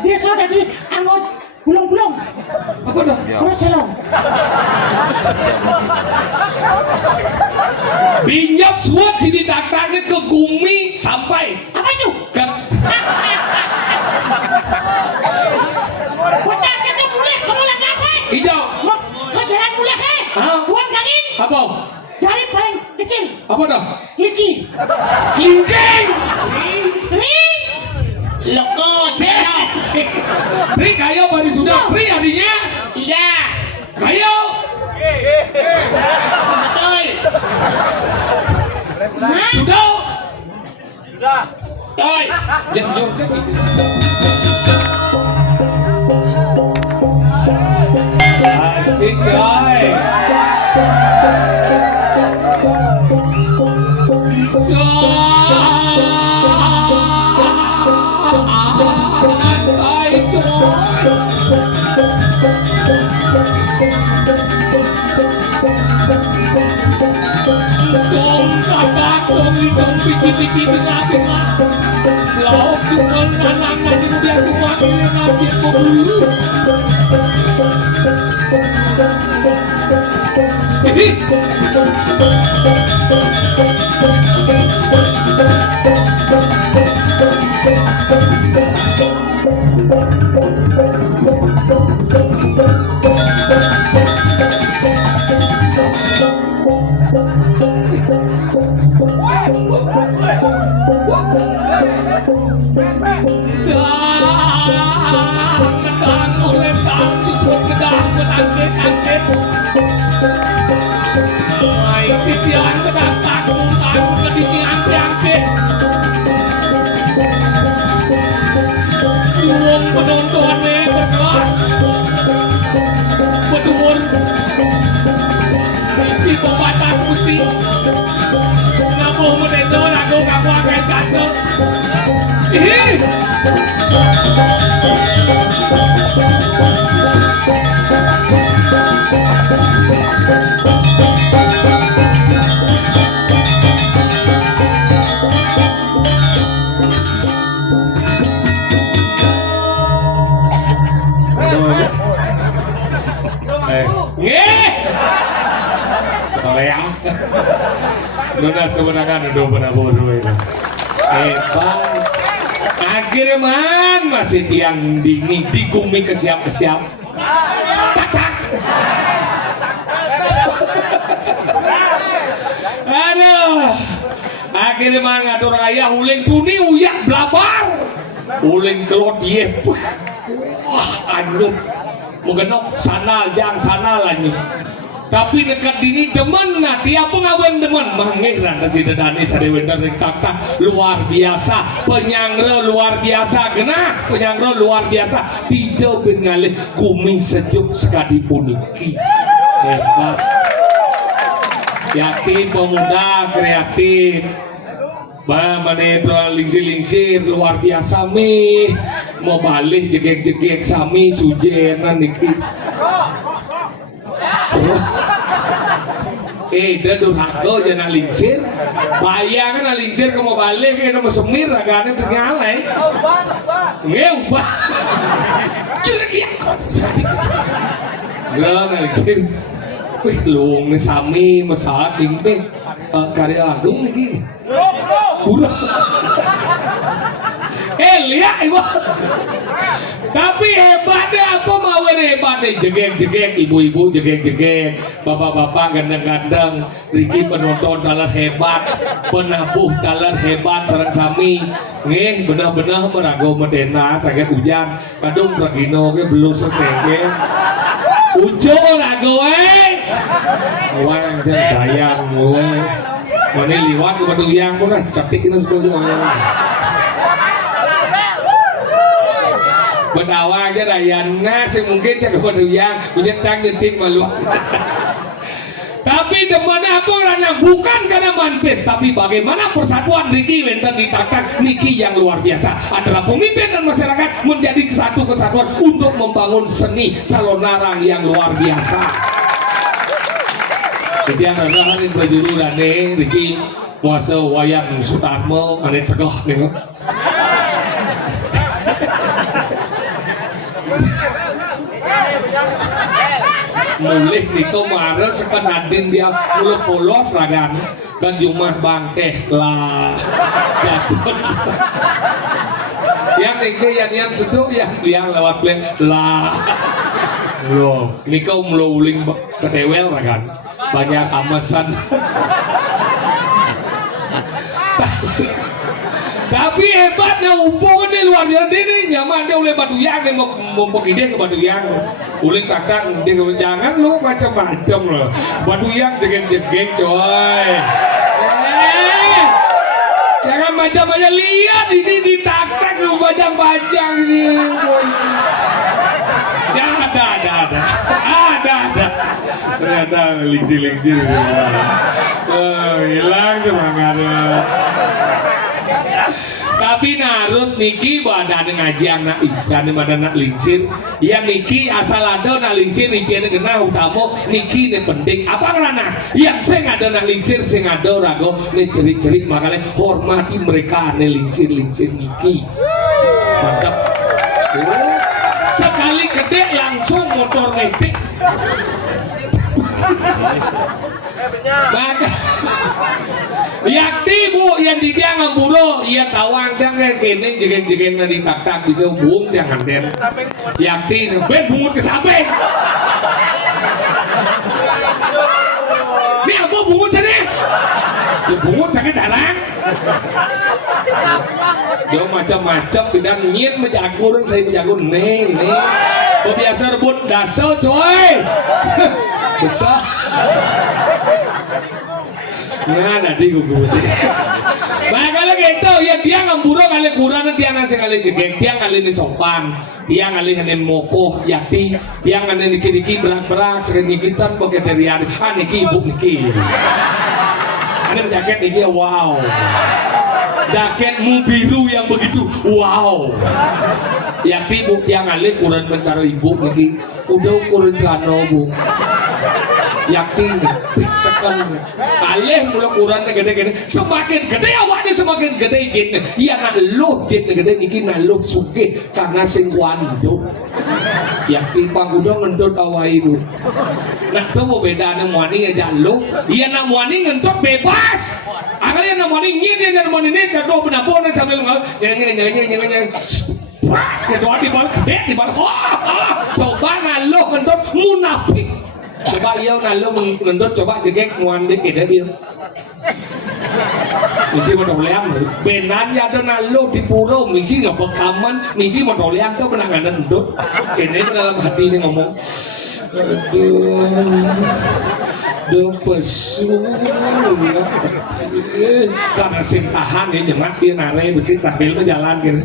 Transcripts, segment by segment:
Dia sudah di anggot bulung-bulung. Apa dah? Terus selong. Pinjam suat si ditaktakin ke Gumi sampai Apa itu? ke Betas kata boleh, kamu lagi sih. hijau. Kau jalan boleh ke? Hah? Buat kaki. Apa? Jari paling kecil. Apa dah? Kliki. Kelingking. Kering. Loko saya. Pri kayo baru sudah. Pri harinya? Tidak. Kayo. Betul. Nah, Sudah. Sudah. Toy. Ya, yo, cek isi. Asik coy. Santai coy. Song kakak, song ikong piti-piti tengah-tengah. Lauk cuma anak-anak kemudian cuma ngajin ke bulu. Ini penontonnya berkelas berdua si pembatas musik ngapuh menendor aku ngapuh akan kasut ih Leang Nona sebenarnya udah pernah bodoh itu Bang akhirnya man masih tiang dingin di Gumi kesiap-kesiap tak aduh akhirnya man ngatur raya uling tuni uyak blabar uling kelot ye wah anjir mengenok sanal jang sanal anjir tapi dekat dini demen nah dia pun awen demen manggiran si dedani sadewenda kata luar biasa penyangre luar biasa genah penyangre luar biasa dijauhin ngalih Gumi sejuk sekali puniki hebat yakin pemuda kreatif mana lingsir-lingsir luar biasa mi mau balik jegek-jegek sami sujena niki dia durhaka jangan lingsir bayangan lingsir kamu balik kayak nama semir agaknya ternyalai ngeubah jadi dia gak lingsir wih luang nih sami masalah dingin karya adung nih buruk lihat ibu tapi hebatnya apa mau hebatnya jegek-jegek ibu-ibu jegek-jegek bapak-bapak gandeng-gandeng Riki penonton dalam hebat penabuh dalam hebat sareng sami nih benar-benar merago medena sangat hujan kadung ragino ke belum selesai ujo rago orang jayang mana liwat ke batu yang pun cantik ini sebelumnya Betawa aja Dayana sih mungkin cak kepada yang punya cang nyetik malu. Tapi demana apa rana bukan karena manpes tapi bagaimana persatuan Riki Wender ditangkap Niki yang luar biasa adalah pemimpin dan masyarakat menjadi satu kesatuan untuk membangun seni calon larang yang luar biasa. Jadi yang ada hari berjudul Rane Riki muasa wayang Sutarmo aneh tegah nih. mulih niko marah sekan adin dia mulu polos ragan kan jumah bangkeh lah jatuh yang niko yang seduk yang lewat plan lah loh niko meluling ketewel ragan banyak amasan tapi hebatnya hubungan ini luar biasa ini nyaman dia oleh batu yang dia mau pergi dia ke batu yang uling kakak dia ke jangan lu macam-macam loh batu yang jegeng-jegeng coy jangan macam-macam lihat ini ditaktak lu bajang-bajang ini ya ada ternyata lingsir hilang semangatnya tapi harus niki ada ngaji anak iskan pada nak lingsir ya niki asal ada nak lingsir niki ada kena utama niki ini penting apa karena yang saya ada nak lingsir saya ada rago ini cerit-cerit makanya hormati mereka ini lingsir niki mantap sekali gede langsung motor ngetik maka yakti bu yang di dia ngamburo iya tawang dia kayak gini jegen dari kakak bisa hubung dia nganten yakti ben bungut ke samping ini apa bungut tadi bungut sakit dalang dia macam-macam tidak nyit menjagur saya menjagur nih biasa rebut daso coy besar nah nanti gue bakal gitu ya dia ngamburo kali kurang dia nasi kali jegek dia kali ini sopan dia kali ini mokoh yakti dia kali niki berak sering nyikitan pakai terian niki ibu niki ini jaket niki wow jaketmu biru yang begitu wow yakti bu yang kali kurang mencari ibu niki udah ukuran celana bu yakin sekali kalih mula ukurannya gede-gede semakin gede awaknya semakin gede jitnya iya nak luh jitnya gede niki nak luh suke karena sing wandut yakin panggudo ngendut awai itu nah itu mau bedanya muani aja luh iya nak muani ngendut bebas akalnya nak muani nyit ya nak muani ini jatuh penapun sambil nyanyi kedua di bawah coba nak luh ngendut munafik coba iya nalo mengendut coba jegek ngandek kita dia misi motoleang benan ya ada nalo di puro misi nggak bekaman misi motoleang tuh pernah ngendut ini dalam hati ini ngomong aduh pesu karena sintahan ya nyemak dia nare besi sambil berjalan gitu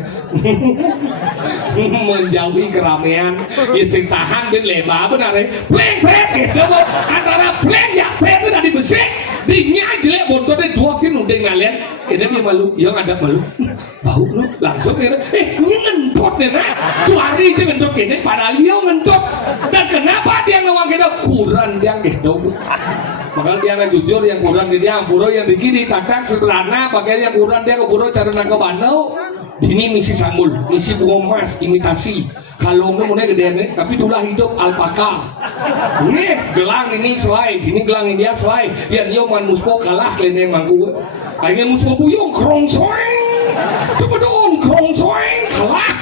menjauhi keramaian ya sintahan dia lebar benar pleng gitu antara pleng ya pleng itu dari besi dinya jelek motornya dua kin udah ngalian kena dia malu yang ada malu bau lu langsung gitu ini ngendot nih nah 2 hari aja ngendot ini padahal dia ngendot dan kenapa dia ngawang kita kurang dia gitu makanya dia nggak jujur yang kurang di dia buro yang di kiri tatak sederhana pakaian yang kurang dia ke buro cara nangkep bandau ini misi sambul misi bunga emas imitasi kalau nggak mulai gede tapi itulah hidup alpaka ini gelang ini selai ini gelang ini dia selai dia man muspo kalah kalian yang mangku akhirnya muspo buyong krongsoeng coba dong krongsoeng kalah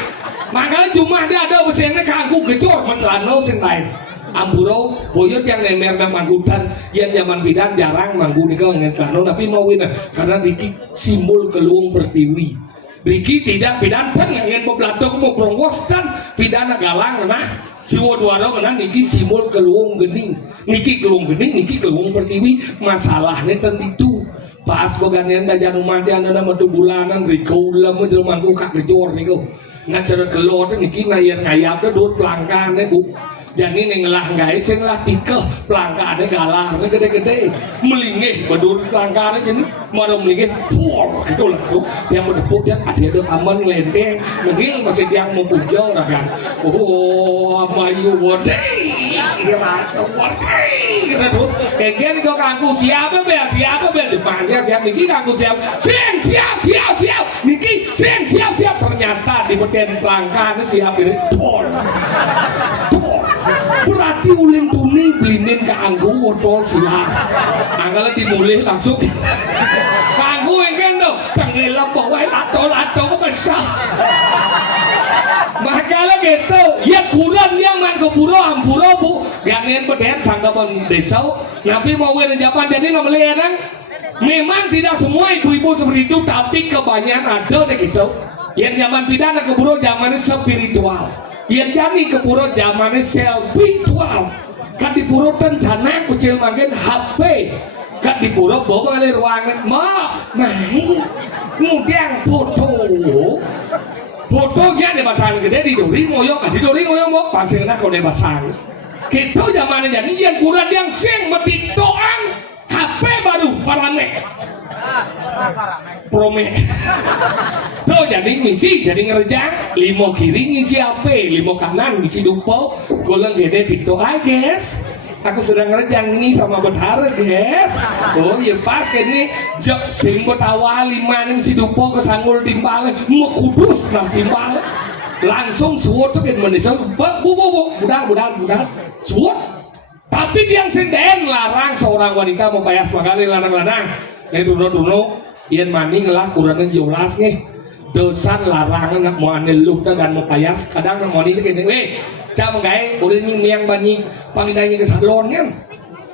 makanya cuma dia ada besennya kagum gecor mentelanau sentai amburo boyot yang nemer dan mangkutan yang zaman bidan jarang manggu nikah ngetlano tapi mau wina karena Riki simbol keluung pertiwi Riki tidak pidan pen yang membelatok mau brongos kan pidana galang nah siwo duaro kena Niki simbol keluung gening Niki keluung gening Niki keluung pertiwi masalahnya tentu pas baganian dajan rumah dia ada nama tu bulanan Riko ulam menjelang manggu kak kejor nih kau nah cara kelor Niki ngayap dah dua pelangkannya bu jadi ini ngelah guys, ngelah tikeh pelangkanya galar, gede-gede melingih, berdua pelangkanya jadi mau melingih, pol, itu langsung yang berdepuk dia ada aman ngelenteng, ngegil masih yang mau puja orang kan, oh mayu wadai, langsung wadai, kita terus kayak gini kau kangku siapa depannya siap Niki kangku siap, siap, Niki siap ternyata di beken pelangkanya siap ini, pol. Berarti ulin tuni blinin keanggu wotol silang. Angkala dimulih langsung. Keanggu ingin dong. Tenggelam bawa atol kesah. Makanya gitu, ya kurang yang man keburu ampuro bu, yang ingin beden sangkapan desa, tapi mau wena japan jadi nomornya kan, memang tidak semua ibu-ibu seperti itu, tapi kebanyakan ada deh gitu. Yang zaman pidana keburu zamannya spiritual, yang jadi keburu zamannya spiritual, kan di puro tencana kecil makin HP, kan di puro bawa ngalih ruangan, kemudian fotonya di pasang gede di dori ngoyong mau pasang nak kode pasang gitu zamannya jadi yang kurang yang sing betitoan HP baru parame prome tuh jadi misi jadi ngerjang limo kiri ngisi HP limo kanan ngisi dupo goleng gede tito aja guys aku sedang ngerjang ini sama berharap guys oh ya pas ini jok sing betawa lima nih si dupo kesanggul timbal mau kudus nah simbal langsung suwot tuh kan mendesak budal suwot tapi yang seden larang seorang wanita membayar sekali lanang-lanang ini duno ian maning lah kurangnya jelas nih dosan larangan nak mau aneh luka dan mau payas kadang mau ini kayak cak mengai udah yang banyak pangidanya ke salon kan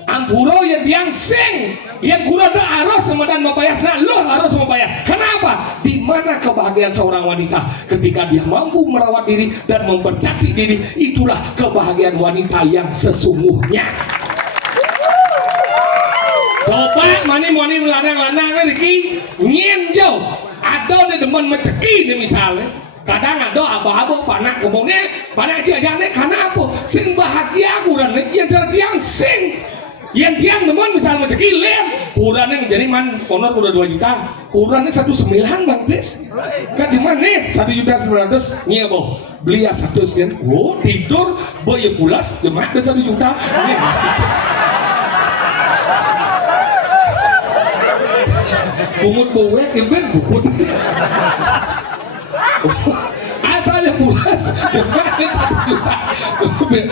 ampuro yang sing yang guna ada harus sama dan mau bayar nah lo harus mau bayar kenapa di mana kebahagiaan seorang wanita ketika dia mampu merawat diri dan mempercantik diri itulah kebahagiaan wanita yang sesungguhnya coba mani melarang-larang Riki ngin jauh ada di depan menceki nih misalnya kadang ada abah-abah panak ngomongnya panak ciajane karena apa sing bahagia kurang yang cerdiang sing yang tiang teman misalnya menceki lem kurangnya menjadi man honor udah 2 juta kurangnya 1,9 bang Pris kan di mana nih 1.900.000 nih boh beli ya 100 kan oh tidur boy ya pulas jemaat 1 juta bungut bowek iben bukut asalnya pulas jemaat 1 juta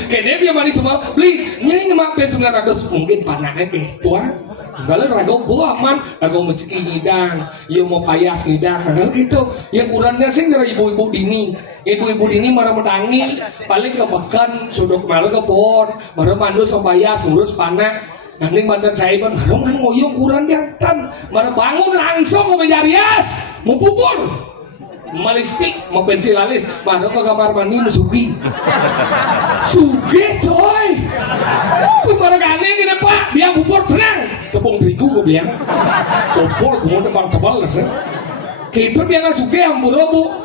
kayaknya dia mani semua beli nyai ngemampe 900 mungkin panahnya tuan kalau rago buah aman rago menciki ngidang ya mau payas ngidang kalau gitu yang kurangnya sih dari ibu-ibu dini marah mendangi paling kebekan sudah kemarin ke pohon marah mandu sama payas ngurus panah nanti bandar saya pun marah man ngoyong kurang jantan marah bangun langsung ke menjarias mau bubur malistik mau pensil alis marah ke kamar mandi sugi coy marah gani gini pak biang bubur tenang tepung terigu gue bilang topol gue tebal-tebal lah gitu dia nggak suka yang bu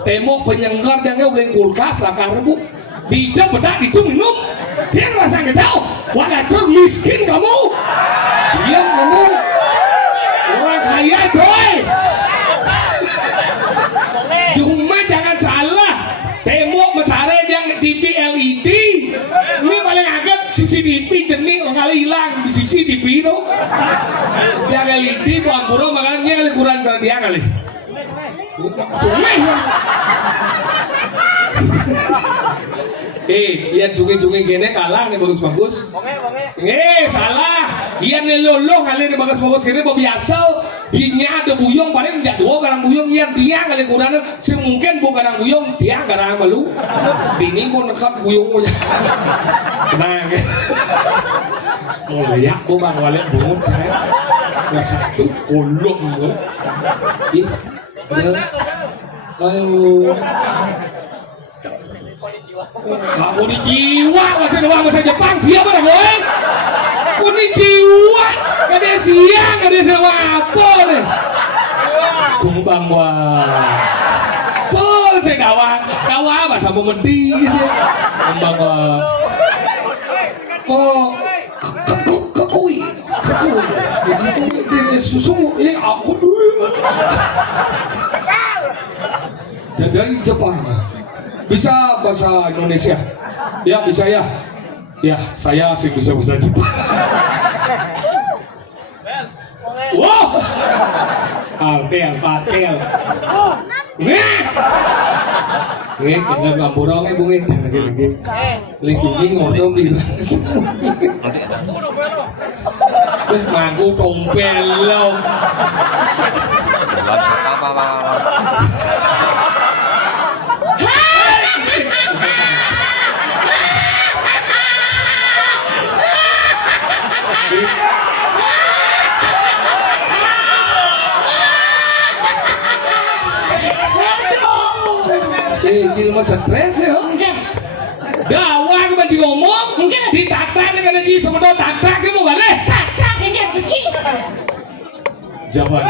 temo penyenggar yang udah kulkas lah karena bu bijak bedak itu minum dia ngerasa nggak tahu walaupun miskin kamu dia ngomong orang kaya coy di rumah jangan salah tembok mesare yang TV LED ini paling agak CCTV jenis kali hilang di CCTV itu yang LED buat burung makanya kali kurang dia kali lihat jungi-jungi gini kalah nih bagus-bagus salah iya nih lolo kali ini bagus-bagus gini biasa dinya ada buyong paling tidak dua garang buyong iya dia kali kurang semungkin bu garang buyong dia garang malu bini mau nekat buyong tenang mau layak bu bang walik bungut saya nggak satu kolok ih ayo aku di jiwa masih doang bahasa Jepang siapa dah gue aku di jiwa gak ada siang gak ada sewa apa nih kumbang wah saya kawa bahasa memedi sih kumbang wah oh kekui susu ini aku dulu dari Jepang bisa bahasa Indonesia ya bisa ya saya sih bisa bahasa Jepang wow altel nah kena gamburong ibu lagi lagi ngobrol di terus mangku tompel lo Cil mah stres ya. Dawan baju ngomong, ditaktak dengan Ji semedo taktak dia mau galeh. Taktak enggak kucing. Japan.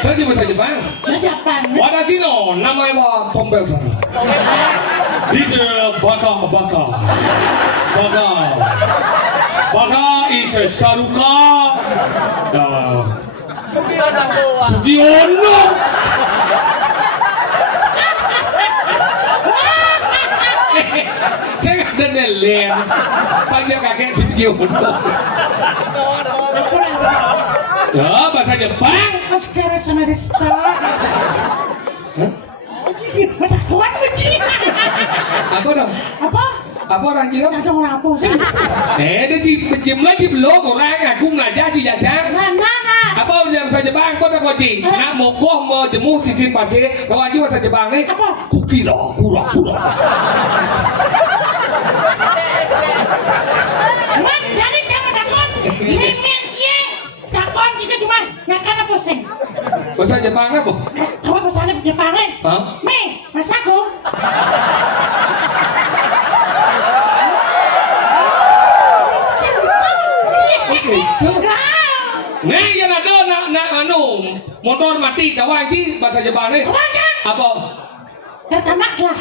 Saya bahasa Jepang. Jepang. Wadashi no namae wa Pombel-san. Itu baka. Baka is Saruka. Sugiono. Saya nggak ada nelen, panggil kakek Sugiono. Ya bahasa Jepang. Maskara sama Desta. Pada kuat kucing. Apa dong? Apa? Apa orang Cina? Ada orang apa sih? Dia cim belum orang aku belajar di jajan. Mana? Apa yang bahasa Jepang? Apa dah koci? Nak mokoh mau jemu sisi pasir. Kau aja bahasa Jepang ni? Apa? Kukira, kura. Man, jadi jangan takut. Memen sih. Takut jika cuma nyakan apa sih? Bahasa Jepang apa? Tahu bahasa Jepang ni? Hah? Me, masaku. Nah, yang ada nak motor mati. Tahu aja bahasa Jepang ni? Apa? Pertama lah.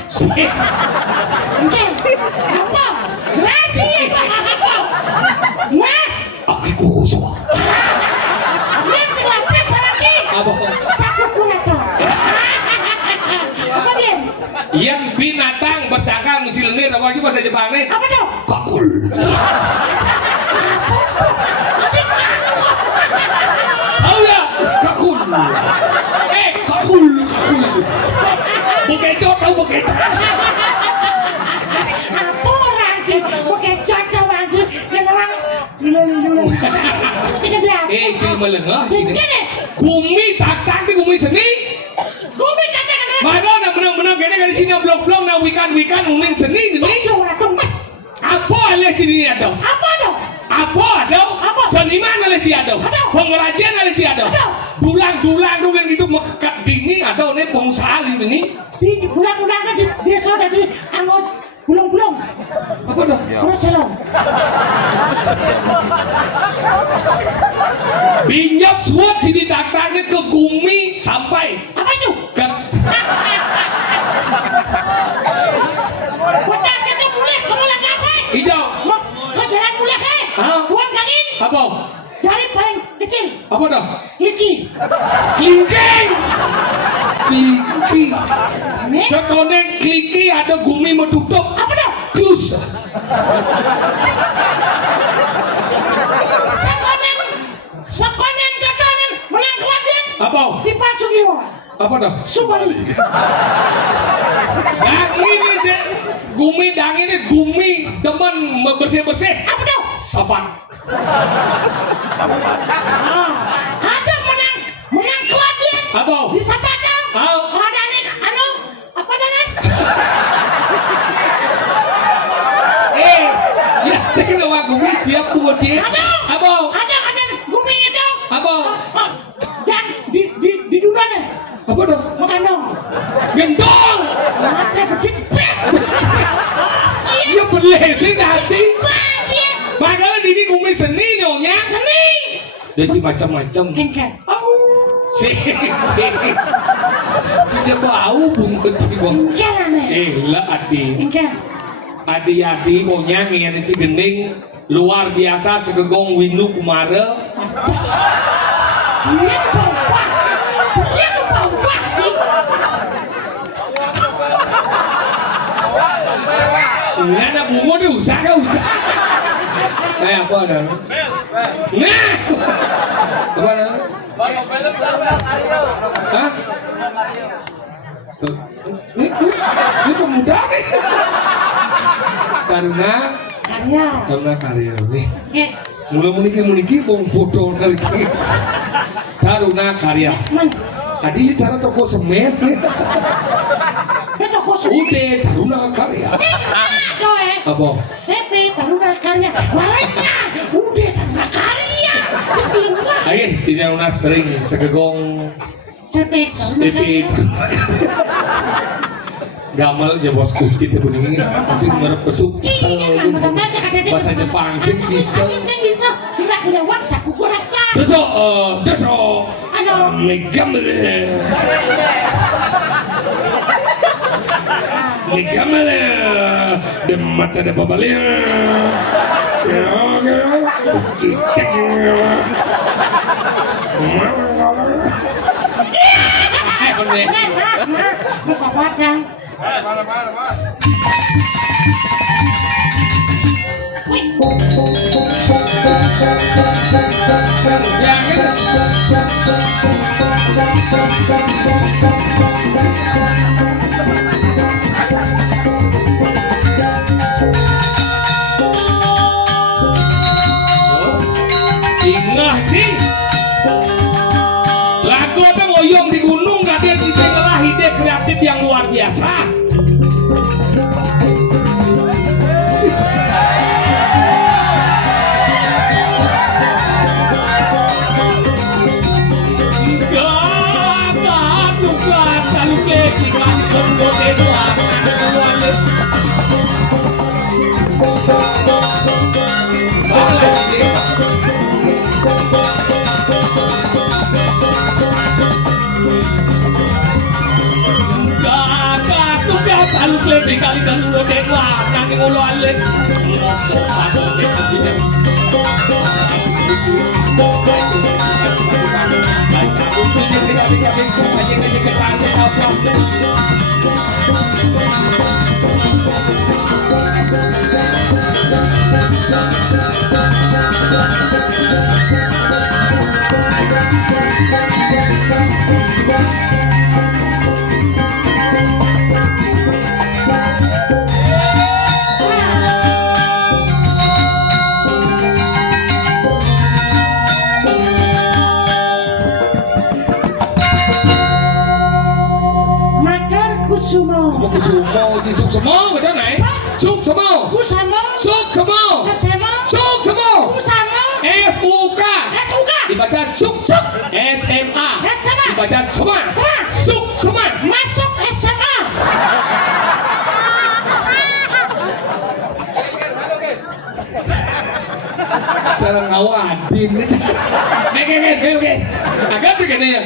Mungkin. Apa? Rajin. Nah. Aku semua. Yang selapis lagi. Apa? Saku kurata. Apa dia? Yang binatang bercakap mesti lendir. Tahu aja bahasa Jepang ni? Apa tu? Kakul. Tahu ya? Kakul. Kakul. Bukecot tahu bukecot. Apa orang tu? Bukecot orang tu. Yang orang dulu. Sekedar. Cil melengah sini. Gini. Gumi tak di gumi seni. Gumi katakan. Mana nak menang gini dari Cina blok na wikan umin seni ni. Apa alih sini ada? Apa tu? Apa ada? Apa? Seniman alih sini ada. Ada. Pengrajin alih sini ada. Ada. Dulang itu mekat dini ada ni pengusaha ini. Di bulan-bulan di desa tadi angot bulung-bulung. Apa dah? Terus selong. Binyap suat sini datangnya ke Gumi sampai Apa itu? ke Bekas kata boleh kamu landasan. hijau. Kau jalan boleh ke? Hah? Buang kaki. Apa? Jari paling kecil. Apa dah? Kliki. Klingking. Kliki. Ni? Sekonek kliki ada Gumi menutup. Apa tu? Klus. Sekonen dodonen menang kelabin. Apa? Pipa Sugiwa. Apa dah? Subali. Ini sih Gumi ini Gumi demen bersih. Apa tu? Sapan. Ada menang kelabin. Apa? Di Sabada. Ada ni apa nama? Ya saya nak Gumi siap tu bocil. Ada. Apa? Ada Gumi itu. Apa? Dan di dulan ni. Apa dah? Makan dong. Gendong. Ada gede. Dia boleh sih nasi. Padahal ini Gumi seni nyonya. Seni. Jadi macam-macam. Kengkeng. Sih. Sudah bau bunga jiwa. Kengkeng ni. Lah adi. Kengkeng. Adi maunya ngene Cigending luar biasa segegong Winu Kumara. Dia lupa. Nggak ada bunga deh usah. Apa ada? Nah. Apa ada? Hah? Ini pemuda nih. Karena karya nih. Mulai meniki bong bodoh dari Taruna karya. Tadi cara toko semen nih. Toko semen. Udah Taruna karya. Apa? Sepe Taruna karya. Warnanya udah Taruna karya. Ayo, tidak una sering segegong. Sepe Gamal ya bos kunci itu ini masih merep besuk bahasa Jepang sing bisa sudah punya waksa kukurat deso megamel de mata de babalnya bisa padang. Mana. Ingat nih lagu apa ngoyong di gunung gak dia bisa ngelah ide kreatif yang luar biasa. Lalu klip kali dan ulo dewa nang ulo alit Kusumo, suk semua, betul naik? Suk semua, suk semua, suk semua, SUK, dibaca suk, SMA, dibaca semua, suk semua, masuk SMA. Cara ngawadin, oke, agak segini ya,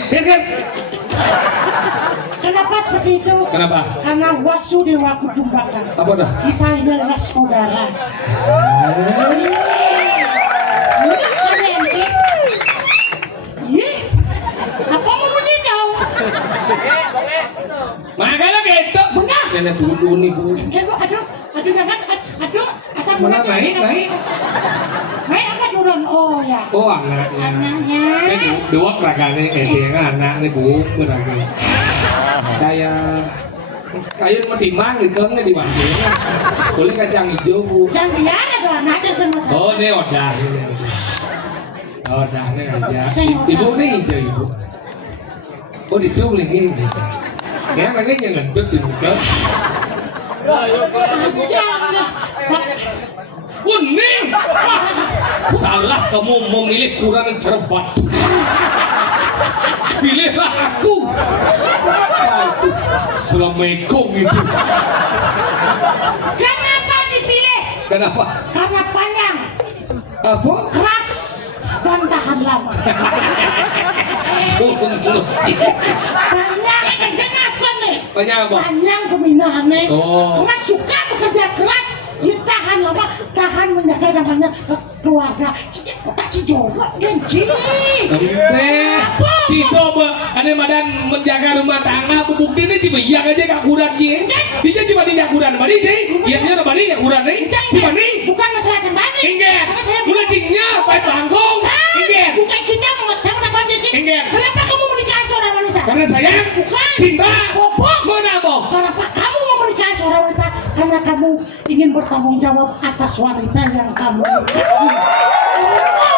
Kenapa seperti itu? Kenapa? Karena Wasudewa Kutumbaka. Apa dah? Kita ini adalah saudara. Apa mau bunyi kau? Makanya gitu. Benar. Nenek dulu nih bu. Aduh jangan, aduh asam Mana urat. naik? Naik apa turun? Oh ya. Oh anaknya. Ini dua keragane, dia kan anak nih bu, beragam. Kayak mau timang di kengnya di mana? Boleh kacang hijau bu. Jangan biar ada anaknya sama saya. Oh ini odah. Odah ini aja. Ibu nih hijau ibu. Oh ditulis ini. Ya makanya jangan duduk di muka. Jangan. Kuning. Salah kamu memilih kurang cerbat. Pilihlah aku. Assalamualaikum itu. Kenapa dipilih? Kenapa? Karena panjang, Apa? keras, dan tahan lama. Panjang kegenasan nih. Banyak apa? Panjang pembinaan nih. Oh. Keras suka bekerja keras. Dia tahan lama, tahan menjaga namanya keluarga. Cicik kotak cijola, genci. Si soba, ada madan menjaga rumah tangga. Bukti ini cuma iya aja kak kuran dia. Dia cuma dia kuran, bari sih. Dia cuma dia kuran nih. Cuma nih. Bukan masalah sembari. Enggak. Mulai cingnya, baik bangkong. Enggak. Bukan kita mengetahui apa dia. Enggak. Kenapa kamu menikahi seorang wanita? Karena saya Bukan. cinta. Bobo. Mana bobo? Karena karena kamu ingin bertanggung jawab atas wanita yang kamu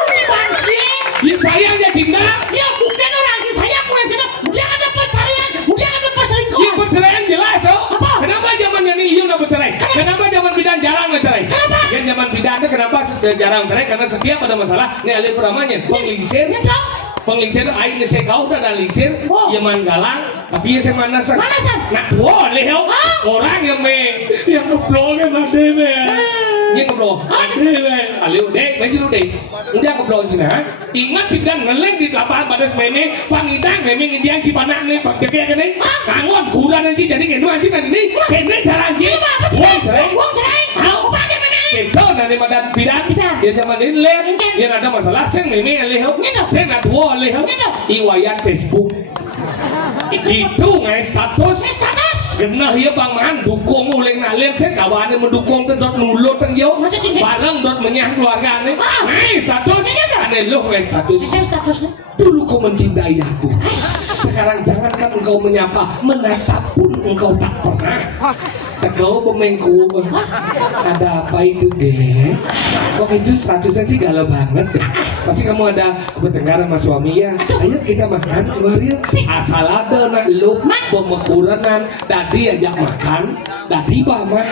nikahi. Ya sayang ya cinta. Ya bukan orang sayang kurang cinta. Dia ada perceraian, dia ada perselingkuhan. Ya perceraian jelas oh. Apa? Kenapa zaman yang ini nak bercerai? Kenapa zaman bidan jarang bercerai? Kenapa? Yang zaman bidan itu kenapa jarang cerai? Karena setiap ada masalah, ini alih peramanya penglingsir. Ya dong. Penglingsir aing ni saya kau dah lingsir, Oh. yang man galang, tapi yang saya manasan. Manasan? Nak boleh oh. Orang yang ngeblok yang ada yang ngeblok, ada alih dek, baju dek, udah ngeblok cina. Ingat cina ngeleng di lapangan pada semene, pangitang memang indian cipanak ni, pangcekek ni, kangon kurang nanti jadi kenu nanti ni, kenu jarang je. Uang cerai, apa aja memang? Itu dari badan bidan, dia zaman ini leh, dia ada masalah, saya memang alih, saya nak tua alih, iwayan Facebook. Itu ngai status. Kena ya bang man dukung oleh nalian saya kawan yang mendukung tu dot mulut yang jauh barang dot menyah keluarga ni ngai status aneh lo ngai status dulu kau mencintai aku sekarang jangankan engkau menyapa menatap pun engkau tak pernah kau pemainku ada apa itu deh kok itu statusnya sih galau banget pasti kamu ada bertengkar sama suami ya ayo kita makan keluar yuk asal ada nak lu pemekuranan tadi ajak makan tadi bah mah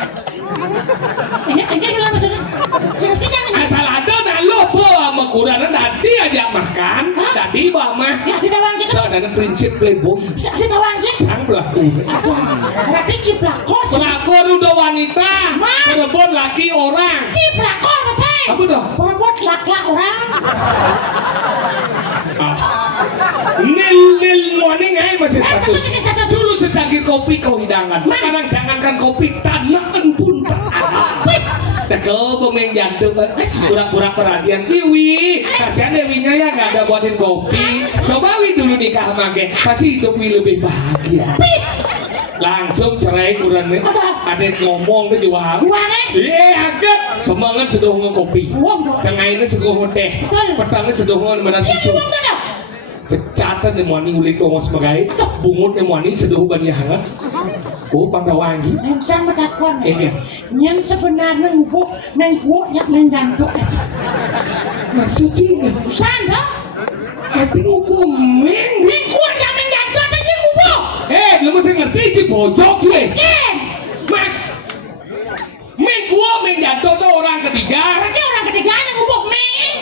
asal ada nak lu pemekuranan tadi ajak makan tadi bah mah ada prinsip playboy sang pelaku pelakor udah wanita berebut laki orang si pelakor saya apa dah berebut lak-lak orang nil morning ay masih status dulu secangkir kopi kau hidangan sekarang jangankan kopi tanakan pun tak ada kau pemain jantung pura-pura perhatian Wiwi kasihan Wiwinya ya gak ada buatin kopi coba Wi dulu nikah make pasti hidup Wi lebih bahagia langsung cerai kurang nih ada ngomong tuh jual iya agak semangat seduh ngopi tengah ini seduh teh petangnya seduh mana susu pecatan yang wani ulik ngomong sebagai bungut yang wani seduh banyak hangat oh pandawangi yang medakon yang sebenarnya ngubuk mengkuok yang menggantuk maksudnya sanda tapi ngubuk mengkuok yang menggantuk aja ngubuk lu masih ngerti sih bojok cuy Max gua menjatuh tuh orang ketiga berarti orang ketiga yang ngubuk meng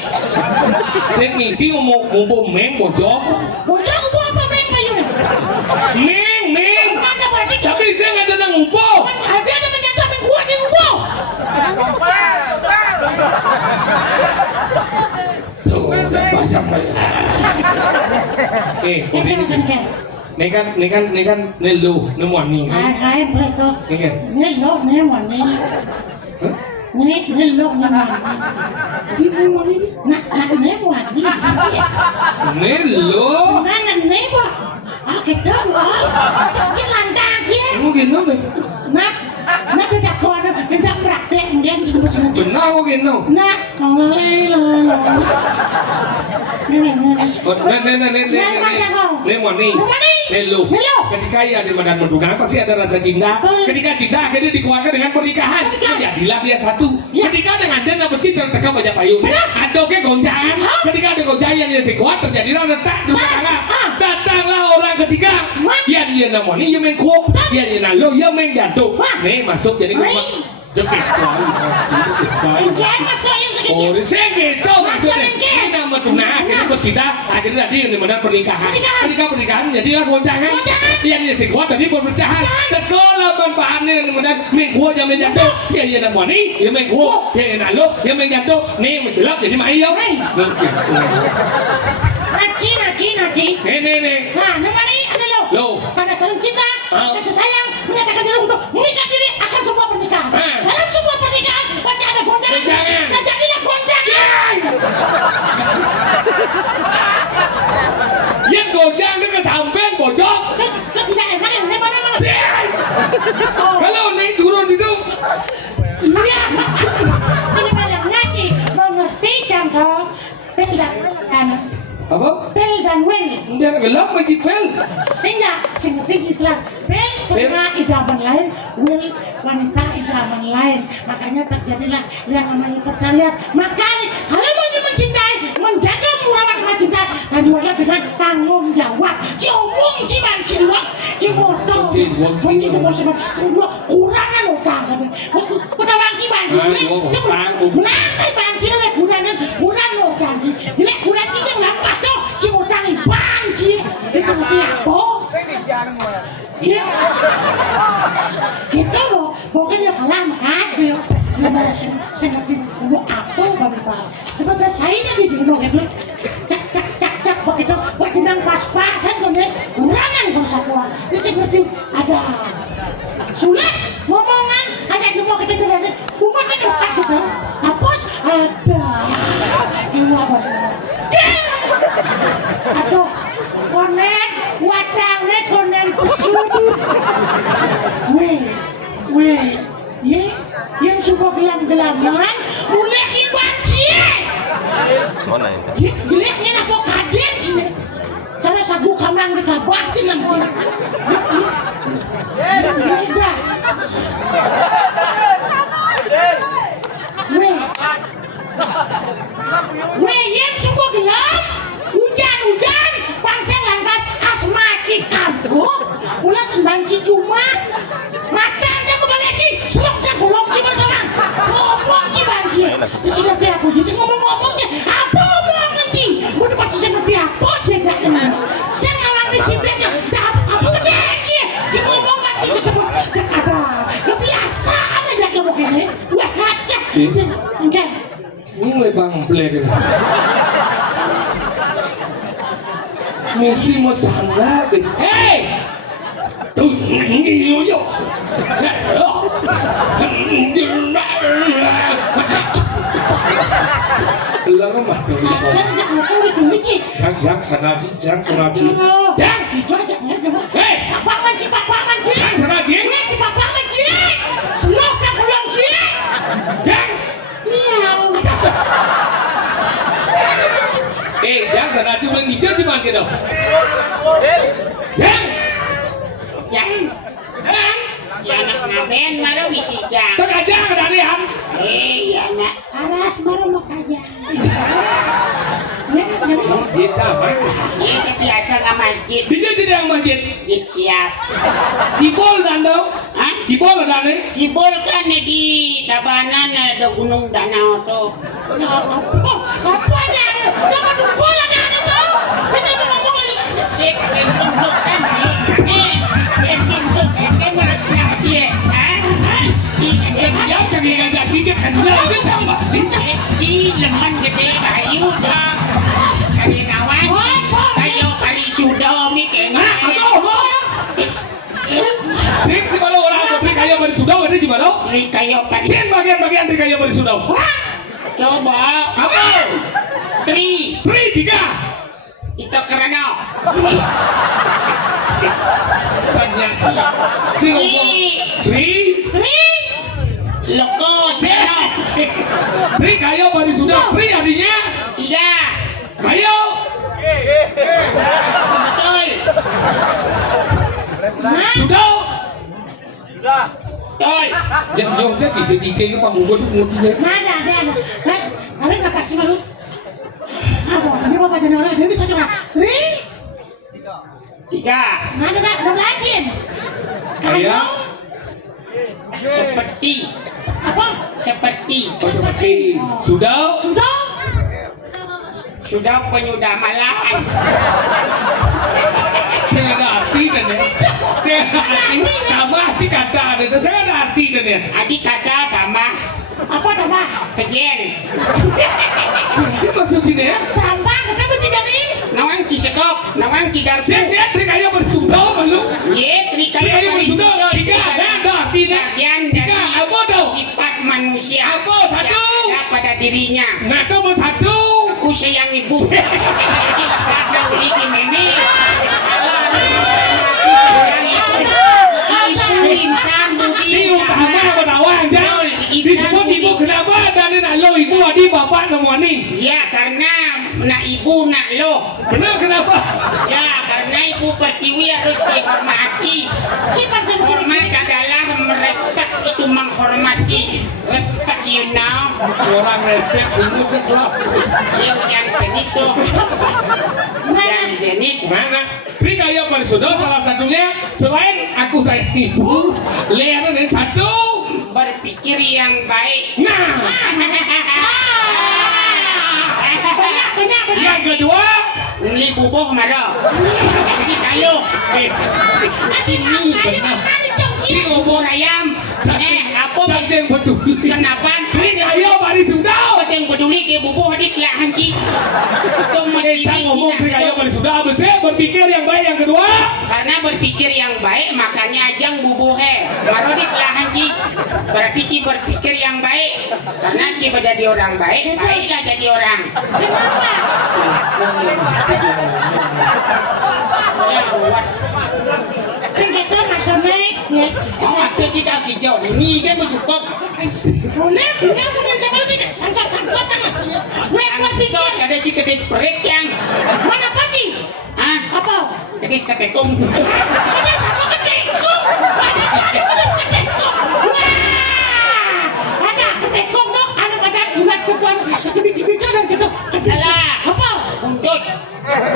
saya misi ngubuk meng bojok ngubuk apa meng payun meng ada berarti tapi saya nggak ada ngubuk ada menjatuh mengkuok yang ngubuk tuh macam ini kan lu wangi kan? Kaya mereka. Ini lo wangi. Ini lo wangi. Ini wangi. Nak ini wangi. Ini lo. Mana ini bu? Kita ini landang ya. Mungkin deh. Nak tidak kau ada tidak praktek dia itu bersama. Benar mungkin no. Nak Nelu. Ketika ia di medan mendungan pasti ada rasa cinta. Ketika cinta akhirnya dikeluarkan dengan pernikahan. Jadilah dia satu. Ketika dengan dana bercinta mereka banyak payung. Ada ke goncangan. Ketika ada goncangan yang sekuat terjadilah retak di belakang. Datanglah orang ketiga. Dia namanya yang mengkuat. Dia lalu yang menjatuh. Nih masuk jadi jepit oh segitu maksudnya ini nama tunah akhirnya bercinta akhirnya tadi yang dimana pernikahan jadilah goncangan dia si kuat tadi berpecahan sekolah manfaatnya yang dimana mengkuat yang menjatuh dia namanya yang mengkuat yang lalu yang menjatuh nih menjelap jadi mayo Naci nih nah namanya ada lo karena saling cinta kasih sayang menyatakan diri untuk menikah diri akan sebuah pernikahan dalam sebuah pernikahan pasti ada goncangan terjadilah goncangan yang gonjang itu kesamping bocok tidak enak yang mana kalau naik turun itu iya ini banyak ngaji mengerti contoh pel dan apa? Pel dan wen Dia gelap masjid pel. Sehingga sing ngerti Islam pel pernah idaman lain will wanita idaman lain, makanya terjadilah yang namanya perceraian. Makanya kalau mau mencintai menjaga merawat mencintai dan juga dengan tanggung jawab ciumung ciman ciluak cimotong cimotong kedua kurangan utang kan udah wangi banjir nasai banjir lek kurangan utang lek kurangan yang lambat tuh cimotong banjir seperti apa iya gitu loh pokoknya kalah makanya seperti mau apa bagaimana tapi saya ini di rumah gitu cak begitu buat jenang pas-pasan kan ya kurangan kalau satuan ini seperti ada sulit ngomongan ada yang mau kita jalan bukan kan cepat gitu hapus ada yang apa atau konen wadangnya konen pesudut weh ye yang suka gelam-gelaman mulai ibaci Mana ya? jeleknya nak kok kaden sih cara sagu kamang dikabatin nanti bisa weh yang suka gelam hujan pangsel lantas asmaci kampung ulah sembanci cuma matanya kembali lagi seloknya golong cibar orang ngomong cibanci isi ngerti apa isi ngomong-ngomongnya apa omongan ci udah pasti saya ngerti apa saya gak kenal saya ngawang disiplinnya apa gede aja di ngomong nanti sekebut ada kebiasaan aja kamu ini wah hajak enggak Mulai bang blek. Misi mau sandal deh. Hey, tuh yo yo. Lalu mah tuh. saya jangan ngomong itu misi Jangan sanaji. jangan dijajaknya jangan papangan sih Jangan sanaji. ini di papangan sih seloknya pulang sih Jangan. miau Jangan sanaji ulang hijau cuma gitu. Jangan. Ya anak ngaben baru bisa jang. Kan aja kedarian. Ya anak aras baru mau aja Kita mah. ini biasa nggak masjid. Dia jadi yang masjid. Masjid siap. Kibol dan dong. Hah? Kibol dan nih. Kibul kan di Tabanan ada gunung danau tuh. apa ada nama dukul ada tuh kita mau ngomong lagi Cek bentuk kan bentuk kan malah dia. Dia jadi ngajak sikit kan dia tambah. Ci leman gede kayu dah. Kali kawan. Kayu kali sudah mikirnya. Sing si mana orang kopi kayu beri sudau ini gimana? Tri kayu kali. Sing bagian di kayu beri sudau. Coba. Apa? Tri. Pri 3. Itu karena. Tanya si ngomong Pri. Loko seno. Pri kayu beri sudau. Pri artinya Tidak. kayu. Betul. Sudau. Sudah. Betul. Yang jadi secicing itu panggung mucinya. ada kalian nggak kasih baru ini bapak jadi orang jadi bisa coba Tiga. ada lagi Kayak Seperti. apa Seperti. seperti sudau. Sudah penyudah malahan. Saya ada arti kan ya. Saya ada arti. Sama arti kata ada. Saya ada arti kan ya. Adik kata tambah apa nama kejen. Dia maksud sini ya. sampah kenapa sih jadi Nawang cisekop. Nawang cidarpu. Saya lihat dari kayu bersudau malu. Ye, Dari trikaya kayu bersudau. 3 ada artinya. bagian 3 dari apa tuh? sifat manusia Apa? 1. yang ada pada dirinya. Nah kamu 1. Aku sayang ibu. Jadi karena ini meme. Ibu insan Di utama penawang disebut ibu kenapa dan ayo ibu adi bapak nomor ini. Ya karena Nak ibu, nak lo. Benar kenapa? Ya, karena ibu pertiwi harus dihormati. Hormat adalah merespek itu menghormati. Respect, you know. Orang respect dulu ceklah. Yang zenit tuh. Yang zenit. Mana? Pri kayo Marisudo salah satunya selain aku sayang ibu, Lea ini satu Berpikir yang baik. nah Banyak. yang kedua Uli bubuh marah. Si kayo. Sini. Si bubur ayam. Apa yang peduli kenapa? Pri kayo Marisudo Apa yang peduli ke bubuh di kelahan ki? Saya ngomong Pri kayo Marisudo ABC berpikir yang baik. Yang kedua Karena berpikir yang baik makanya ajang bubuhe. Baru di kelahan ki. Berarti ki berpikir yang baik. Karena ki menjadi orang baik, baiklah jadi orang. Kenapa? Sing gitu maksudnya ya. Maksud kita hijau ini kan cukup. Boleh, punya jangan tidak sangsot tangan. Weh, So ada jika desperate yang mana pagi? Apa? jadi ketekung. Ada sama ketekong. Ada ketekong. Wah, ada ketekong dong. Ada bulat bukan gede-gede dan gitu. Salah. Apa? Buntut.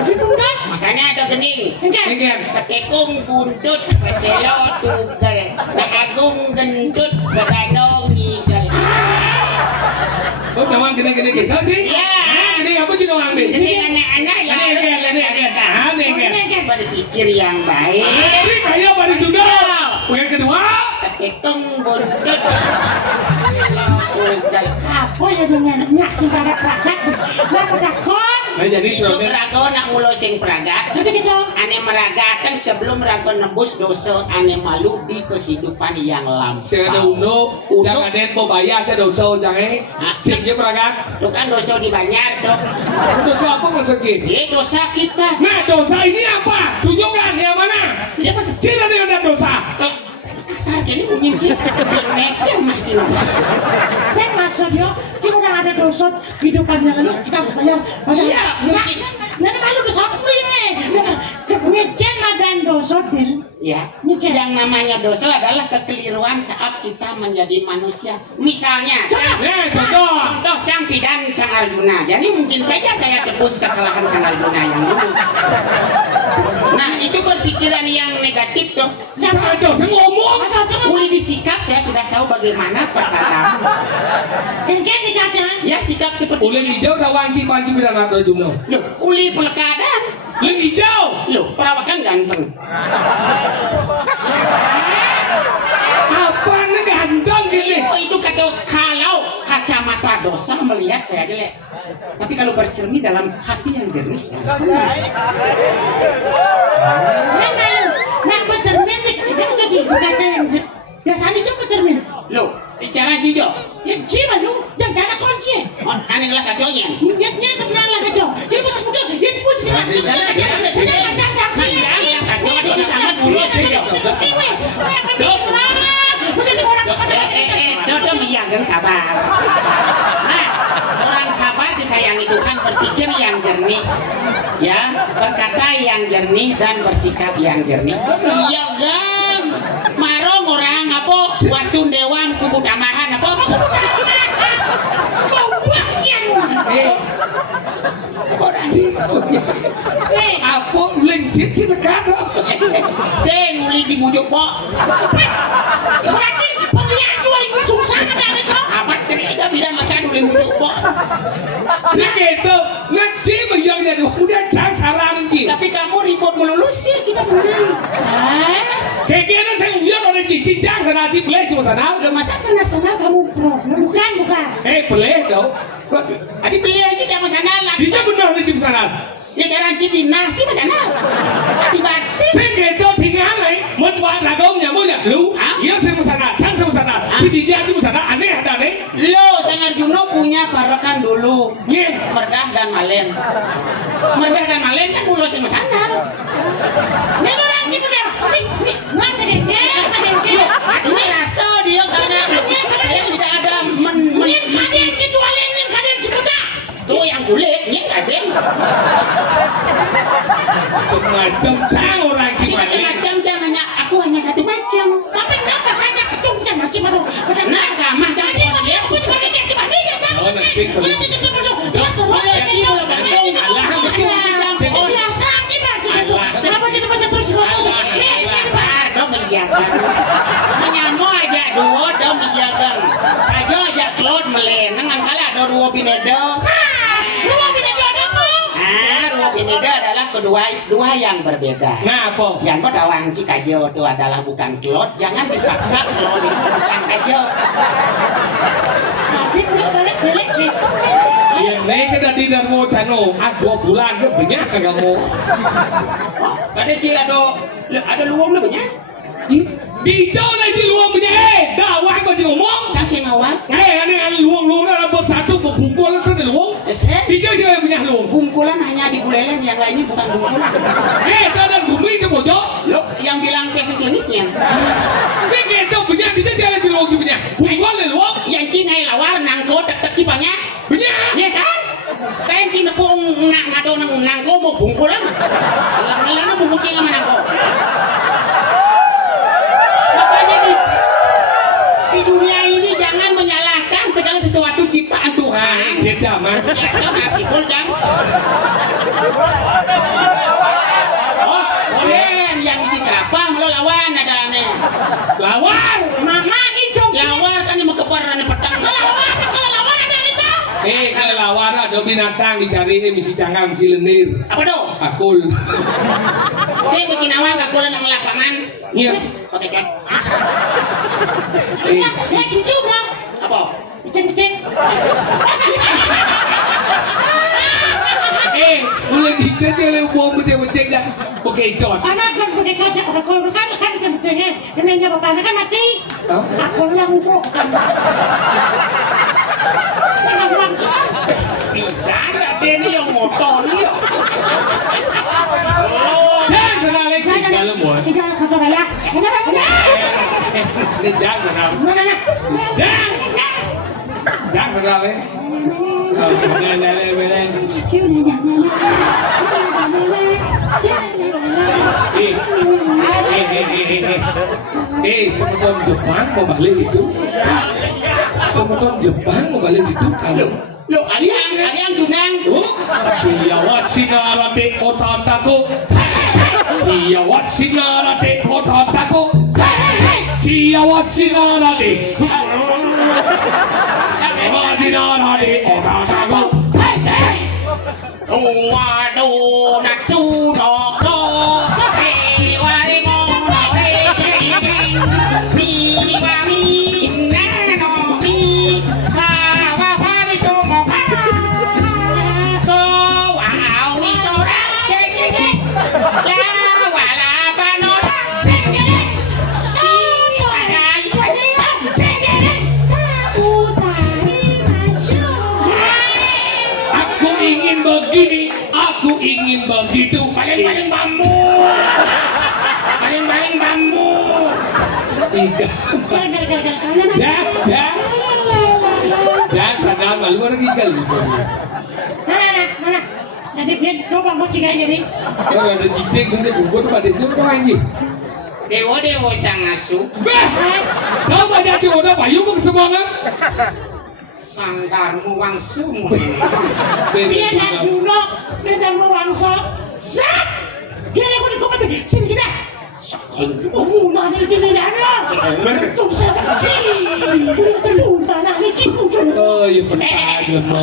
Di pundak. Makanya ada gening. Ningen. Ketekung buntut keselo tugal. Nakagung gendut beradong nigel. Oh jangan gini gitu sih Ya. Gini apa sih doang nih Jadi anak-anak yang harus diajarkan berpikir yang baik. Pri kayo Marisudo yang kedua Ketekung buntut keselo tugal. Apa ya dengan nyak sing pragat-pragat. Lah prakon. nah jadi Itu sudah rago nak mulo sing pragat. Jadi gitu. Ane meragakan sebelum rago nembus dosa ane malu di kehidupan yang saya ada lampau. uno jangan den mau bayar aja dosa jangan sing dia peragat Itu kan dosa dibayar dok. dosa apa maksudnya Dia dosa kita. nah dosa ini apa tunjukkan yang mana cina dia ada dosa Kasar ini mungkin sih. Indonesia mah di Saya masuk yo, cuma udah ada dosa kehidupan yang lalu kita bayar. Iya, mungkin. Nanti malu dosa beli. Nyecen dan dosa bil. Ya, yang namanya dosa adalah kekeliruan saat kita menjadi manusia. Misalnya, contoh Cang Pidan Sang Arjuna. Jadi mungkin saja saya tebus kesalahan Sang Arjuna yang dulu. Nah, itu berpikiran yang negatif tuh. ada dosa ngomong Mulai disikap saya sudah tahu bagaimana perkataan. Engke sikapnya. Ya sikap seperti boleh hijau kawan panci bilang ada jumlah Loh, uli pelekadaan. leng hijau Loh, perawakan ganteng. apa nih ganteng gini Itu kata kalau kacamata dosa melihat saya jelek. Tapi kalau bercermin dalam hati yang jernih. Nah, pecermin nih, kan sudah dibuka yang biasanya itu pecermin. Loh, bicara hijau. Ya gimana lu? Yang jangan kunci. Oh, aneh lah kacaunya. Niatnya sebenarnya kacau. Jadi pas muda, ini pun sih. Yang kacau itu sangat mulus. Dodom yang sabar. Nah, orang sabar disayangi Tuhan berpikir yang jernih, ya, berkata yang jernih dan bersikap yang jernih. Iya gang, marong orang apa wasun dewam kubu tamahan apa kubu tamahan. apa lencit sih dekat Saya nguli di mujuk pok. Berarti pemilihan jual ini susah kan ya itu? Apa cerita bilang makan nguli mujuk pok. segitu nanti yang jadi udah jangan salah nanti Tapi kamu ribut melulu sih kita menang. kayak gini saya udah orang cincin jangan sana nanti boleh cuma sana Lo masa ke nasional kamu problem? Bukan. boleh dong Adi beli aja kamu sana lah. dia benar nih cuma sana Ya jarang di nasi mas sana. Adi batis. segitu tinggal mau buat ragaunya mau ya lu iya saya mau sana jangan saya mau sana si dia cuma sana aneh ada aneh Lo Sang Arjuna punya barokan dulu. Iya. Merdah dan Malen. Merdah dan Malen kan mulo sama sana. Memang lagi benar. Nih, masih deh. Ini rasa dia karena saya tidak ada Ini kalian jualin, kalian sebuta. tuh yang kulit ini kadang macam-macam cang orang Ini Cimande. macam-macam jangannya aku hanya satu macam. Tapi kenapa saja kecungnya masih baru? Nah, kamah jangan Jadi emosi. aku cuma lihat cuma dia jangan Oh, nanti kalau- Dia cuma dulu. Alah, Biasa kita juga. Alah. Kenapa jadi macam terus ngomong? Dong menjaga. Menyamo aja dua dong menjaga. Kajo aja kelot melenang angkala ada dua bineda. Rumah bina jodoh mo. Dua bineda adalah dua yang berbeda. Nah, apa? Yang kodawang kajo itu adalah bukan kelot. Jangan dipaksa kelot itu bukan kajo. Tapi balik gitu. Yang naik ke tadi dan mau cano, 2 bulan ke banyak kagak mau. Ada sih ada luang lebihnya. Dijauh lagi luang punya, dakwah kau jadi ngomong. Saksi ngawat. Aneh luang dah bersatu berbungkul itu ada luang. Set. Dijauh juga punya luang. Bungkulan hanya di Buleleng, yang lainnya bukan bungkulan. Ada bumi itu bocor. Lo yang bilang pesen klinisnya. Saya gitu punya, dijauh jalan si luang punya. Bungkul le luang. Yang Cina lawar nangko tek-tek banyak. Punya. Iya kan? Kain Cina pun ngado nangko mau bungkulan. Lang-lang bungkulan sama nangko. Makanya di dunia ini jangan menyalahkan segala sesuatu ciptaan Tuhan. Jeda mah. Ya, sama sipul kan? Oh, boleh yang isi siapa? Lo lawan ada aneh. Lawan. Mama itu. Lawan kan yang mau kebaran petang. Kalau lawan ada itu. Kalau lawan ada binatang dicari misi cangkang misi lenir. Apa tuh? Akul. Saya bikin awal kakulan yang lapangan. Iya. Oke kan? Ya cucu bro. Apa? Beceng-beceng. Boleh dijajah oleh buang becek-becek dah. Pakai cot. Anak kan pakai kaca pakai kolor kan beceng-becengnya. Namanya bapaknya kan mati. Hah? Aku yang ubo. Saya nggak bilang soal. Tidak ada Denny yang motor nih. Jangan kenal lagi. Dalam buat. Tinggal kakak raya. Jangan kenal. Mana? Jangan kenal lagi. Semeton Jepang mau balik itu. Semeton Jepang mau balik itu kalau. Lo aliang Junang. Siawa sinarate otatako. Siawa sinarate otatako. Siawa sinarate. Sinarate otatako. Waduh, natsu doko. Wari mono mi wami nano mi hawa wari tomo so wow wi sora la wala banora si wasai Aku ingin begini, aku ingin begitu. paling bambu paling bambu Tiga. Jangan sadar malu lagi kali. Mana? Jadi biar coba mau cikai jadi. Kalau ada cicing nanti bubur pada semua anjing. dewa sang asu Bah, kau baca tu udah payu ke semua kan? sangkarmu wangsumu Dia nak dulu, dia nak mewangso. Zat! Dia nak boleh kompeti. Sini kita. Mula ni kita dah ada. Tu saya terlupa nak ni kita. Oh, ya pertanyaan mo.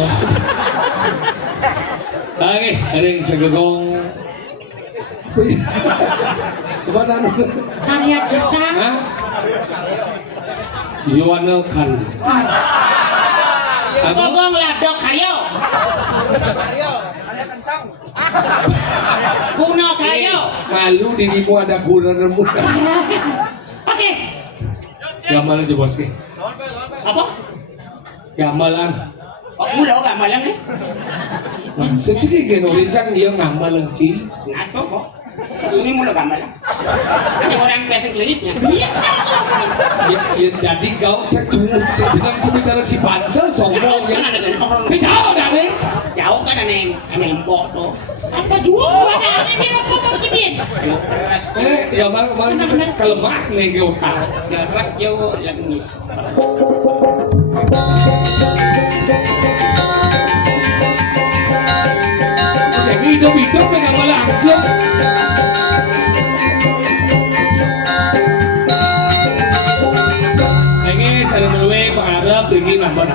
Oke, ada yang segegong. Kemana nu? Karya cipta. Hah? Yuwana kan. Gogong labdok karyo kuno karyo Malu dirimu ada gula rembuk. Oke. Gamal aja bos ke. apa? Gamalan. Oh, mula gak malang nih Maksud sih geno rincang dia ngamal lengci. ngato kok ini mula gak malang ada orang pesen klinisnya Ya jadi kau cek cuma jenang bicara si pansel sombong kan ya. ada orang Kau dah nih. jauh kan ada yang lempok tuh Apa juga ada ini apa mau kibin? Keras Ya bang kelemah nih ke utara. keras jauh lengis. Jadi hidup dengan langsung. Ini saya meluai pengarap pergi nambah.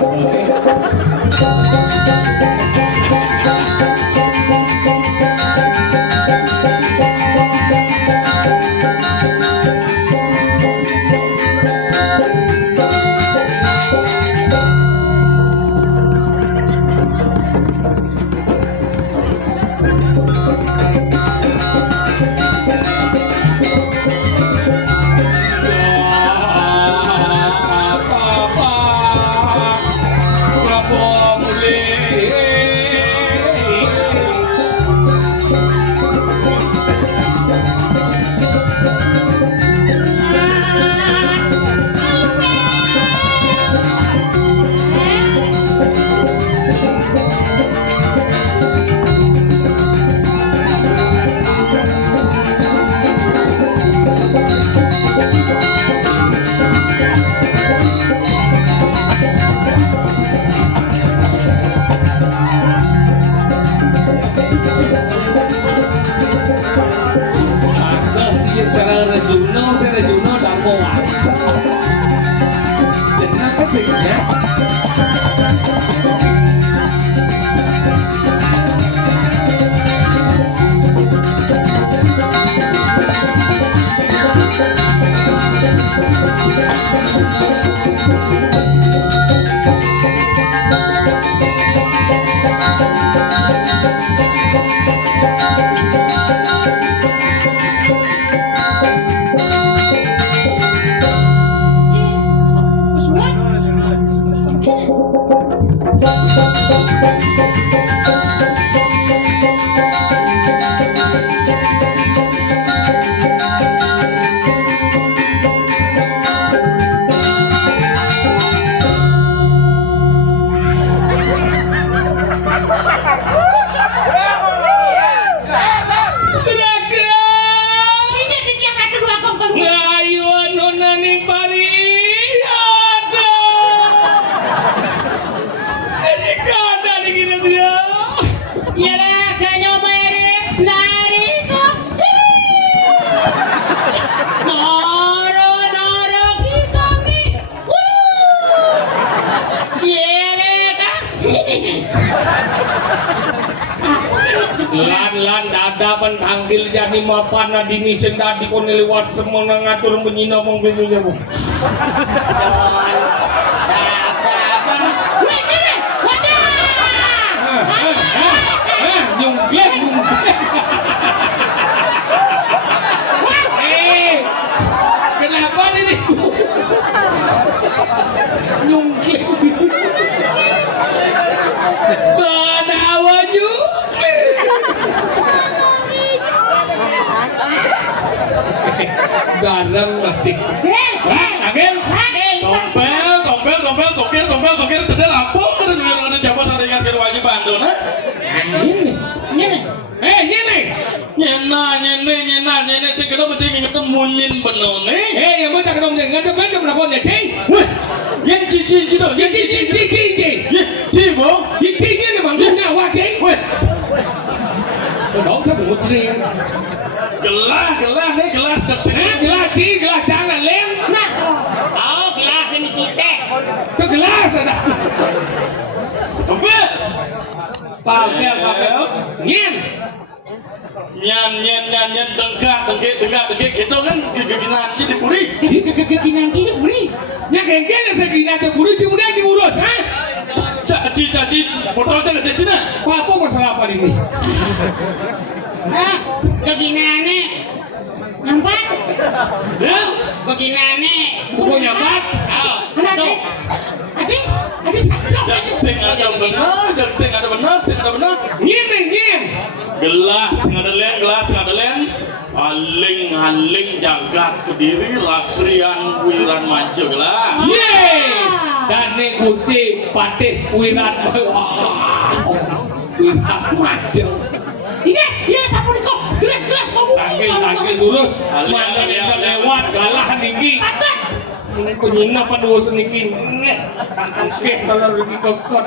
Lan dada panggil jadi mapana dini senda di kone lewat semua ngatur menyina mong bininya mo. Nyungklet. Kenapa ini? Nyungklet. Badawanyu. Garang masih. Angin. Tompel, sokir, cedel apa? Kada dengar ada Jawa saringan ke wajib Bandung, ha? Ini. Nyena, sing kena mencing inget munyin benone. Yang mau tak ketemu dengan teman ke berapa nya, Cing? Weh, yang cici tu, yang Cing. Ci bo. Yang Cingnya ni maksudnya awak, Cing. Weh, Kau tak buat ni. gelas tak sini. Gelas Cing, gelas jangan lem. Nah, Oh, gelas ini site. Ke gelas ada. Tompel. Papel. Nyen. Nyan dengkak gitu kan geginan ci di puri. nanti ini beri. Nya kengkeng segini tu buru cimuda ciburus, ha? Caci, potong caci na. Apa masalah apa ini? Ah, keginane. Nampak? Ya, Keginane. Buku nyamat. Oh, Ada satu. jak sing ada benar. Nyen. Gelas ada len. Aling jagat kediri rakrian wiran maju lah. Yeay. Dan ni kusi patih wirat. Wirat maju. Iya, iya sapu niko. Gelas-gelas ngomong. Lagi lurus. Mana yang lewat galah tinggi. Penyina apa dua seniki. Oke, kalau lagi kokot.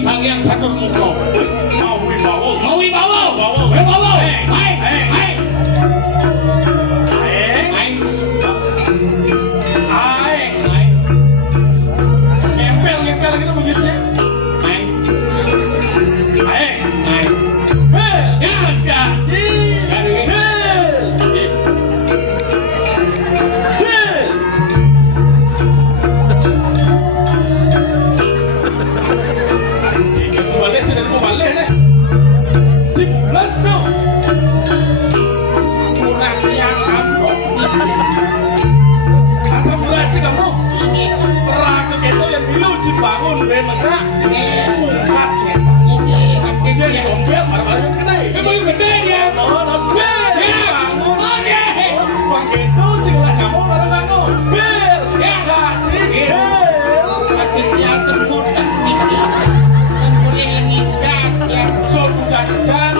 Sang yang catur muka mau wibawa hai ngempel gitu begitu sih bangun deh maka ungkatnya jadi ombel marah-marah gede emang gede dia bangun bang gitu cinglah kamu marah-marah bel gaji habisnya semut dan tinggi dan boleh lengis gas ya so hujan-hujan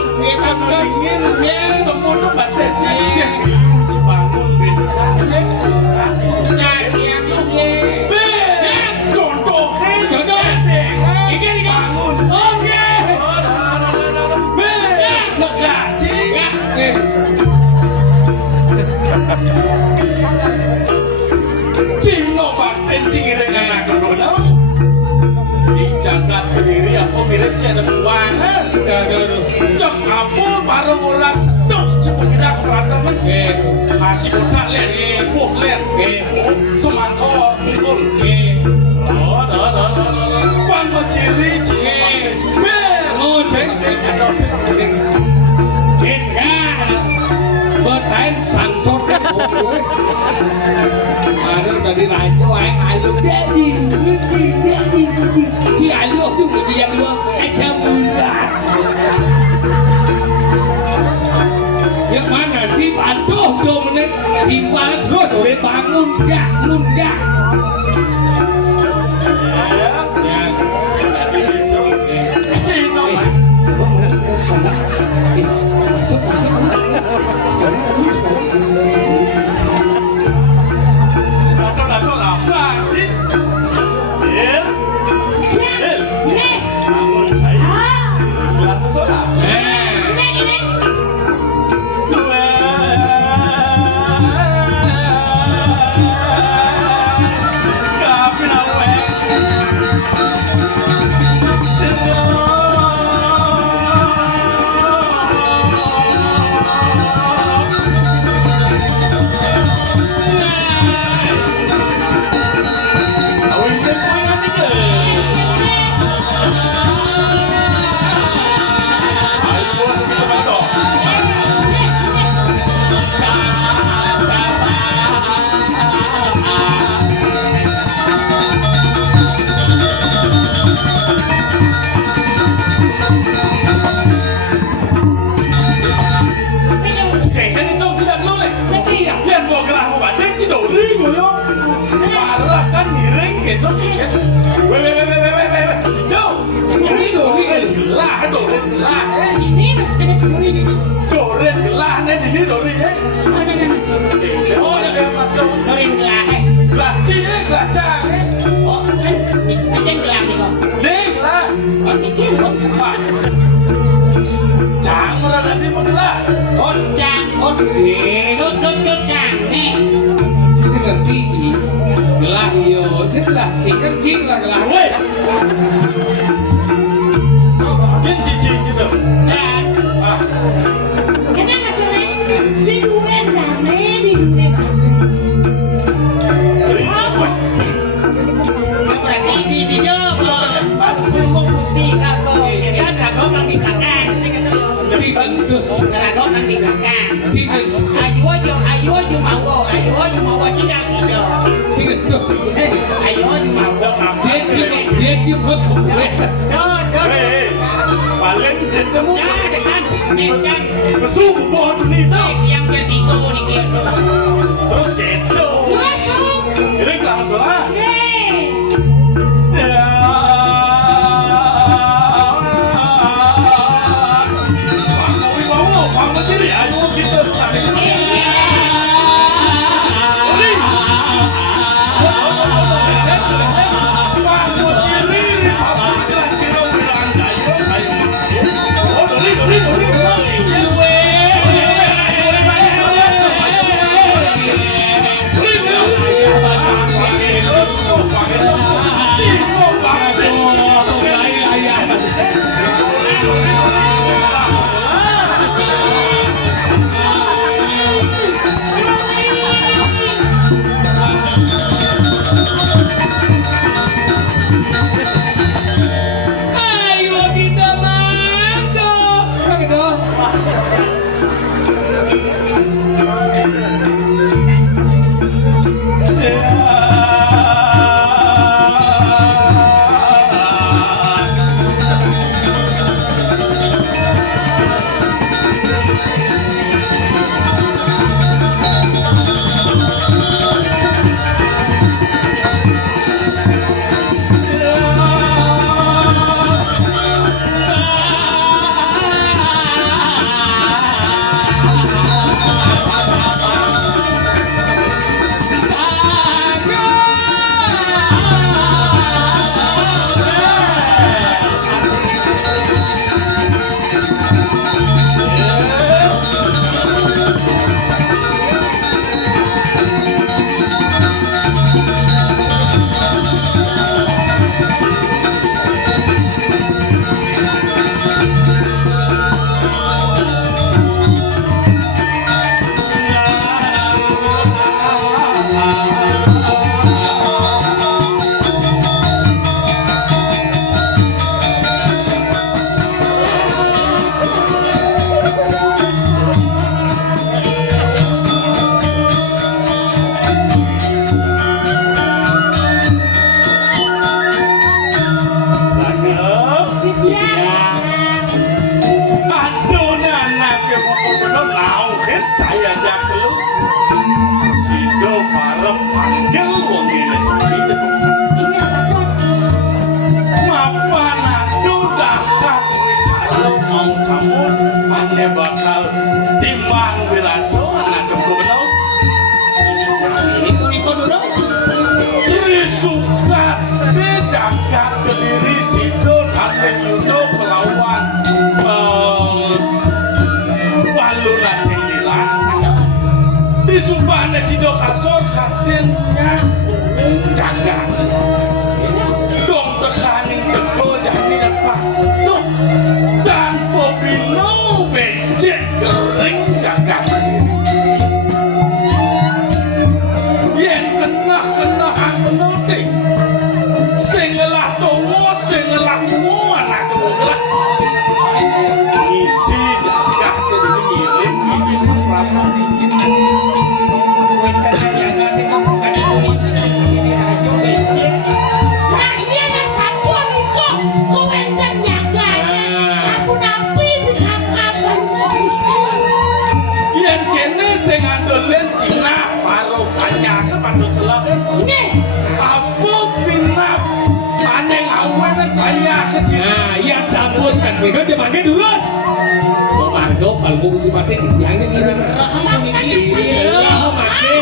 dingin semut tuh batesnya yang hiu yang ini. Contoh Contoh. Iki. Oke. Negaji. Cino bakten cingireng anak kedona. Di jagat kediri aku mirip cina keuangan. Jok aku baru orang sedot sebenarnya keberantaman. Masih kotak lihat, buh lihat. Semangko mukul. Pan menciri cino bakten. Ceng sing atau sing. Bertain sangsor kan gue. Ada dari lain tuh ayo daddy. Si ayo tuh dia dua muda. Yang mana sih? Aduh 2 menit timbal terus udah bangun nunggak. Cino Masuk. Dato apa sih? Bangun saya. Bilang soda. Terus keco. Ini langsung lah. Sido parep panggil wong ini itu Iya Bapak. mapanan dahak kalau mau kamu ane bakal timbang biraso anak kebelau Ini puniko dulu. risukat dijagat kediri sido dan yudo kelawan waluna jendela di subahnya sido kasor hadirnya jagat dong tekaning teko jaminan pak tuh dan pobino becek kering jagat yen kena penoting sengelah tomo sengelah mu anak kebelah ngisi jagat jadi ngiling ini seberapa dikit Nah ini ada sabun kok. Komendan nyaganya. Sabun api bilang kapan. yen kene sing andolen sinah karo banyak kepandu selawen Ini. apa pinap maneng awan banyak kesini Nah, yang cabut kan mereka dia pakai dulus. Margo, palmu si pati, yang ini kira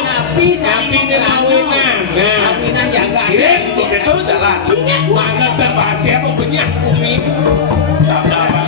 Tapi Sapi dia mawinan. Nah, Aminan jaga. Iren, begitu jalan mana terbahas siapa punya umi? Dapat